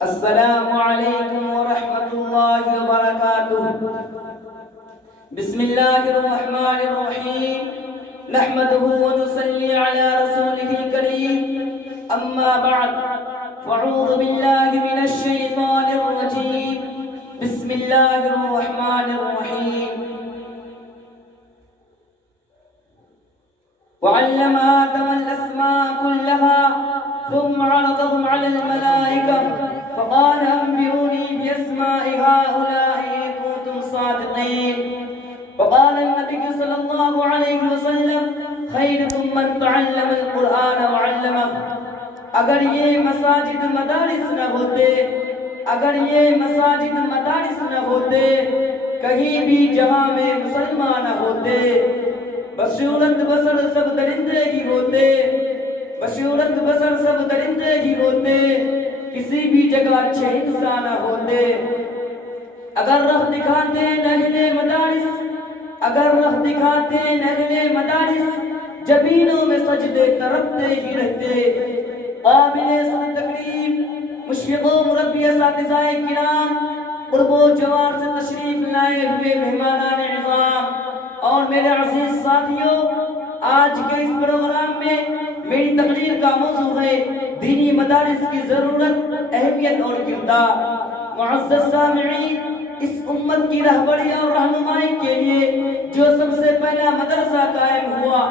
السلام علیکم ورحمۃ اللہ وبرکاتہ۔ بسم اللہ الرحمن الرحیم، نحمده ونصلی علی رسوله الکریم، اما بعد فاعوذ باللہ من الشیطان الرجیم، بسم اللہ الرحمن الرحیم۔ وعلم آدم الأسماء كلها ثم عرضهم على الملائكة فقال أنبئوني بأسماء هؤلاء إن كنتم صادقين۔ وقال النبي صلى الله عليه وسلم خيركم من تعلم القرآن وعلمه۔ اگر یہ مساجد مدارس نہ ہوتے، اگر یہ مساجد مدارس نہ ہوتے، کہیں بھی جہاں میں مسلمان نہ ہوتے، بصورت بصر سب درندے ہی ہوتے، بصورت بصر سب درندے ہی ہوتے، کسی بھی جگہ اچھے انسان ہوتے۔ اگر راہ دکھاتے اہل مدارس، اگر راہ دکھاتے اہل مدارس، جبینوں میں سجدے ترپتے ہی رہتے۔ قابل صد تکریم مشفق و مربی اساتذہ کرام، قرب و جوار سے تشریف لائے ہوئے مہمانان عظام اور میرے عزیز ساتھیوں، آج کے اس پروگرام میں میری تقریر کا موضوع ہے دینی مدارس کی ضرورت، اہمیت اور کردار۔ معزز سامعین، اس امت کی رہبری اور رہنمائی کے لیے جو سب سے پہلا مدرسہ قائم ہوا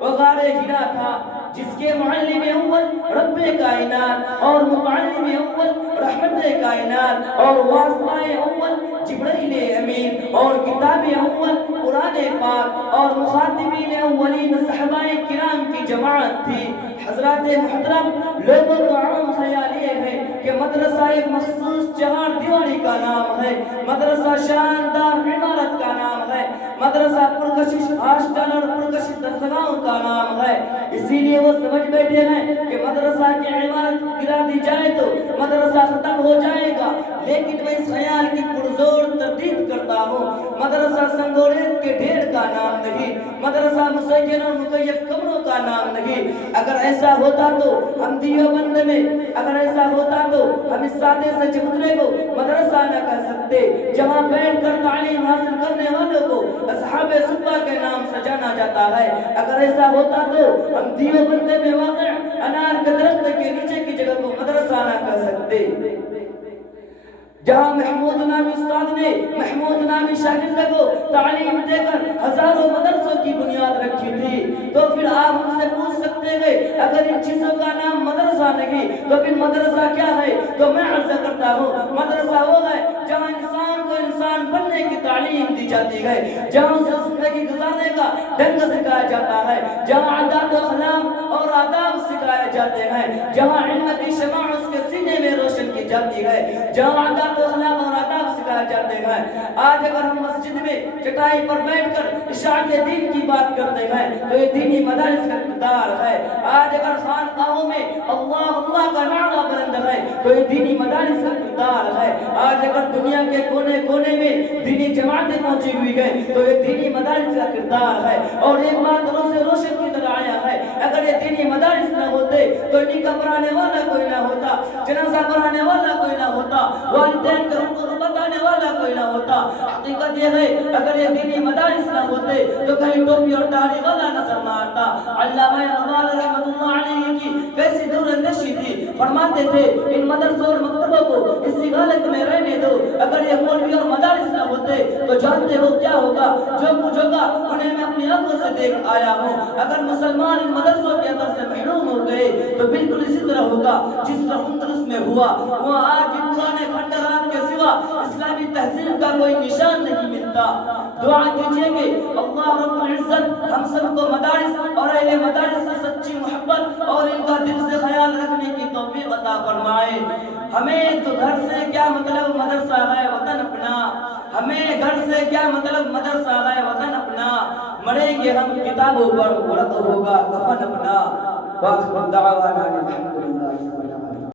وہ غار ہرا تھا، جس کے معلم اول رب کائنات اور متعلم اول رحمت کائنات اور واسطہ اول جبرائیل امین اور کتاب اول قرآن پاک اور مخاطبین اولین صحابہ کرام کی جماعت تھی۔ حضرات محترم، لوگوں کا عام خیال یہ ہے کہ مدرسہ ایک مخصوص چہار دیواری کا نام ہے، مدرسہ شاندار عمارت کا نام ہے، مدرسہ پرکشش ہاسٹل اور پرکشش درسگاہوں کا نام ہے۔ اسی لیے وہ سمجھ بیٹھے ہیں کہ مدرسہ کی عمارت گرا دی جائے تو مدرسہ ختم ہو جائے گا، لیکن میں اس خیال کی پرزور تردید کرتا ہوں۔ مدرسہ سنگوریت کے ڈھیر کا نام نہیں، مدرسہ مسجن اور مکیف کمروں کا نام نہیں۔ اگر ایسا ہوتا تو ہم دیوبند میں، اگر ایسا ہوتا تو ہم اس سادے سے چبوترے کو مدرسہ نہ کہہ سکتے، جہاں بیٹھ کر تعلیم حاصل کرنے والوں کو اصحاب صفہ کے نام سے جانا جاتا ہے۔ اگر ایسا ہوتا تو ہم دیوبند میں واقع انار کے درخت کے نیچے کی جگہ کو مدرسہ نہ کہہ سکتے۔ جہاں محمود نامی استاد نے محمود نامی شاگرد کو تعلیم دے کر ہزاروں مدرسوں کی بنیاد رکھی تھی، تو پھر آپ ہم سے پوچھ سکتے ہیں اگر ان چیزوں کا نام مدرسہ نہیں تو پھر مدرسہ کیا ہے؟ تو میں عرض کرتا ہوں، مدرسہ وہ ہے جہاں انسان کو انسان بننے کی تعلیم دی جاتی ہے، جہاں اسے زندگی گزارنے کا ڈھنگ سکھایا جاتا ہے، جہاں عادات و اخلاق اور آداب سکھائے جاتے ہیں، جہاں علم کی شمع اس کے سینے میں روشن کی جاتی ہے، جہاں عادات و اخلاق اور آداب سکھائے جاتے ہیں۔ آج اگر ہم مسجد میں چٹائی پر بیٹھ کر اشاعت دین کی بات کرتے ہیں تو یہ دینی مدارس کا کردار ہے۔ آج اگر خانقاہوں میں اللہ اللہ کا نعرہ بلند ہے تو یہ دینی مدارس کا کردار ہے۔ آج اگر دنیا کے کونے کونے میں دینی جماعتیں پہنچی ہوئی ہیں تو یہ دینی مدارس کا کردار ہے۔ اور ایک بات روشن کی طرح آیا ہے، اگر یہ دینی مدارس نہ ہوتے تو نکاح پڑھانے والا کوئی نہ ہوتا، جنازہ پڑھانے والا کوئی نہ ہوتا، والدین کے حقوق بتانے والا کوئی نہ ہوتا۔ حقیقت یہ ہے اگر یہ دینی مدارس نہ ہوتے تو کہیں ٹوپی اور داڑھی والا نظر نہ آتا۔ علامہ اقبال رحمۃ اللہ علیہ کی کیسی دور اندیشی تھی، فرماتے تھے ان مدرسوں اور مکتبوں کو اسی حالت میں رہنے دو، اگر یہ مولوی اور مدارس نہ ہوتے تو جانتے ہو کیا ہوگا، جو کچھ ہوگا انہیں میں اپنی آنکھوں سے دیکھ آیا ہوں۔ اگر مسلمان ان مدرسوں کے اثر سے محروم ہو گئے تو بالکل اسی طرح ہوگا جس طرح اندلس میں ہوا۔ وہاں آج پرانے کھنڈرات کے سوا اسلامی تہذیب کا کوئی نشان نہیں ملتا۔ دعا کیجئے کہ اللہ رب العزت ہم سب کو مدارس اور اہل مدارس سے سچی محبت اور ان کا دل سے خیال رکھنے کی توفیق عطا فرمائے۔ ہمیں تو گھر سے کیا مطلب مدرسہ ہے وطن اپنا، ہمیں گھر سے کیا مطلب مدرسہ ہے وطن اپنا، مریں گے ہم کتابوں پر ورق ہوگا کفن اپنا۔ وآخر دعوانا الحمدللہ۔